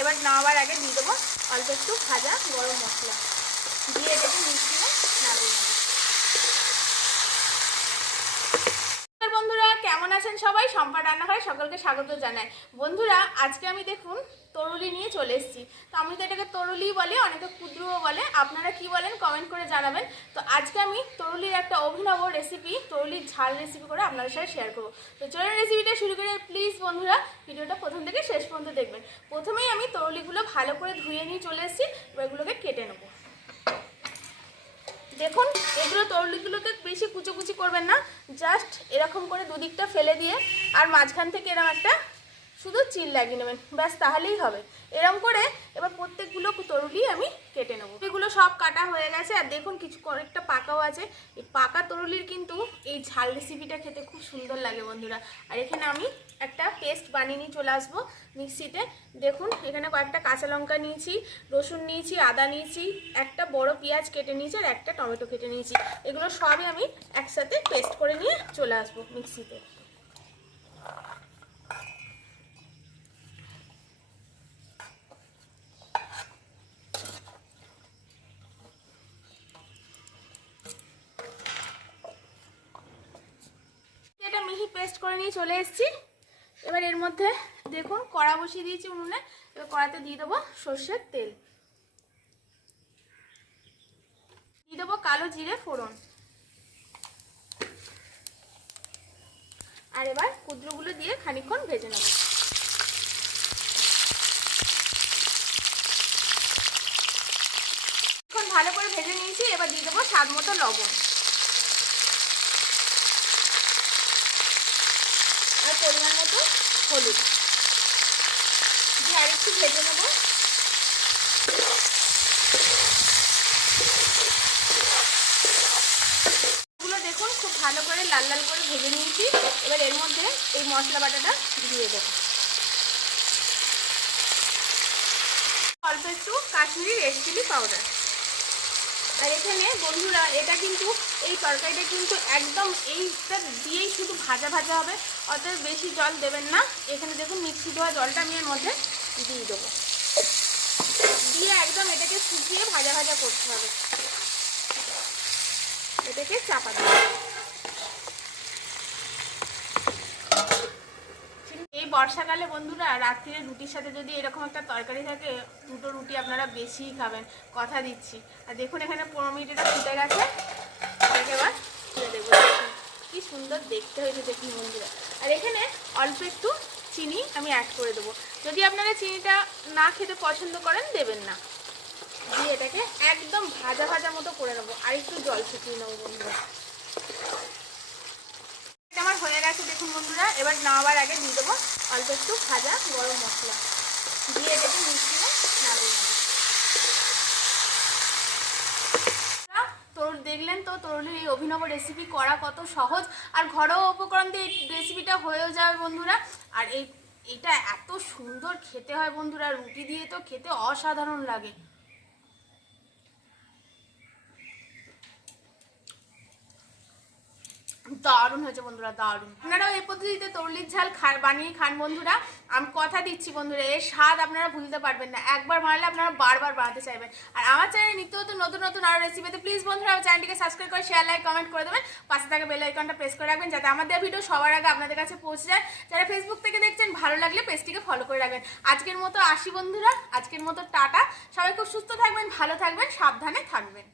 এবার নামাবার আগে দিয়ে দেবো অল্প একটু ভাজা গরম মশলা। দিয়ে এটাকে মিশিয়ে নামিয়ে নেব নমস্কার বন্ধুরা কেমন আছেন সবাই সম্পা রান্নাঘরে সকলকে স্বাগত জানাই। বন্ধুরা, আজকে আমি দেখুন, তরুলি নিয়ে চলে এসেছি। তো আমি তো এটাকে তরুলি বলে, অনেকে ক্ষুদ্রও বলে। আপনারা কি বলেন কমেন্ট করে জানাবেন। তো আজকে আমি তরুলির একটা অভিনব রেসিপি তরুলির ঝাল রেসিপি করে আপনাদের সাথে শেয়ার করব। তো চলুন রেসিপিটা শুরু করে প্লিজ বন্ধুরা, ভিডিওটা প্রথম থেকে শেষ পর্যন্ত দেখবেন। প্রথমেই আমি তরুলিগুলো ভালো করে ধুয়ে নিয়ে চলে এসেছি এগুলোকে কেটে নেব। দেখুন, এগুলো তরলিগুলোকে বেশি কুচো কুচি করবেন না, জাস্ট এরকম করে দুদিকটা ফেলে দিয়ে আর মাঝখান থেকে এরকম একটা শুধু চিল লাগিয়ে নেবেন, ব্যাস তাহলেই হবে। এরকম করে এবার প্রত্যেকগুলো তরুলি আমি কেটে নেব এগুলো সব কাটা হয়ে গেছে। আর দেখুন, কিছু কয়েকটা পাকাও আছে। এই পাকা তরুলির কিন্তু এই ঝাল রেসিপিটা খেতে খুব সুন্দর লাগে বন্ধুরা। আর এখানে আমি একটা পেস্ট বানিয়ে নিয়ে চলে আসব মিক্সিতে। দেখুন, এখানে কয়েকটা কাঁচা লঙ্কা নিয়েছি, রসুন নিয়েছি, আদা নিয়েছি, একটা বড় পেঁয়াজ কেটে নিয়েছি, আর একটা টমেটো কেটে নিয়েছি। এগুলো সবই আমি একসাথে পেস্ট করে নিয়ে চলে আসব মিক্সিতে এটা মিহি পেস্ট করে নিয়ে চলে এসেছি। এবার এর মধ্যে দেখুন, কড়া বসিয়ে দিয়েছি উনুনে। এবার কড়াতে দিয়ে দেবো সর্ষের তেল। দিয়ে দেবো কালো জিরে ফোড়ন। আর এবার কুদ্রুগুলো দিয়ে খানিকক্ষণ ভেজে নেব। ভালো করে ভেজে নিয়েছি, এবার দিয়ে দেবো স্বাদ মতো লবণ। পরিমাণ মতো হলুদ। দিয়ে আরেকটু ভেজে নেব। এগুলো দেখুন, খুব ভালো করে লাল লাল করে ভেজে নিয়েছি। এবার এর মধ্যে এই মশলা বাটাটা দিয়ে দেবো। অল্প একটু কাশ্মীরি রেড চিলি পাউডার। আর এখানে বন্ধুরা, এটা কিন্তু এই তরকারিটা কিন্তু একদম এইটা দিয়েই শুধু ভাজা ভাজা হবে। অতএব বেশি জল দেবেন না। এখানে দেখুন মিক্সি দেওয়া জলটা আমি এর মধ্যে দিয়ে দেবো। দিয়ে একদম এটাকে শুকিয়ে ভাজা ভাজা করতে হবে। এটাকে চাপা দেবো এই বর্ষাকালে বন্ধুরা, রাত্রিরে রুটির সাথে যদি এরকম একটা তরকারি থাকে, দুটো রুটি আপনারা বেশিই খাবেন। কথা দিচ্ছি। আর দেখুন এখানে পনেরো মিনিট এটা ফুটে গেছে। এটাকে দেবো কি সুন্দর দেখতে হয়েছে দেখুন বন্ধুরা। আর এখানে অল্প একটু চিনি আমি অ্যাড করে দেবো। যদি আপনারা চিনিটা না খেতে পছন্দ করেন, দেবেন না। দিয়ে এটাকে একদম ভাজা ভাজা মতো করে নেব। আর একটু জল শুকিয়ে নেব বন্ধুরা এটা আমার হয়ে গেছে দেখুন বন্ধুরা এবার নামাবার আগে দিয়ে দেবো অল্প একটু ভাজা গরম মশলা। দিয়ে এটাকে মিশিয়ে নামিয়ে নেব। দেখলেন তো, তরুণীর এই অভিনব রেসিপি করা কত সহজ আর ঘরোয়া উপকরণ দিয়ে রেসিপিটা হয়েও যাবে বন্ধুরা। আর এই, এটা এত সুন্দর খেতে হয় বন্ধুরা, রুটি দিয়ে তো খেতে অসাধারণ লাগে। দারুণ হয়েছে বন্ধুরা, দারুণ। আপনারাও এই পদ্ধতিতে তরলির ঝাল বানিয়ে খান বন্ধুরা। আমি কথা দিচ্ছি বন্ধুরা, এর স্বাদ আপনারা ভুলতে পারবেন না। একবার বানালে আপনারা বারবার বানাতে চাইবেন। আর আমার চ্যানেলে নিত্য নতুন নতুন নতুন আরও রেসিপিতে প্লিজ বন্ধুরা, আমার চ্যানেলটিকে সাবস্ক্রাইব করে শেয়ার লাইক কমেন্ট করে দেবেন। পাশে থাকা বেল আইকনটা প্রেস করে রাখবেন, যাতে আমাদের ভিডিও সবার আগে আপনাদের কাছে পৌঁছে যায়। যারা ফেসবুক থেকে দেখছেন, ভালো লাগলে পেজটিকে ফলো করে রাখবেন। আজকের মতো আসি বন্ধুরা, আজকের মতো টাটা। সবাই খুব সুস্থ থাকবেন, ভালো থাকবেন, সাবধানে থাকবেন।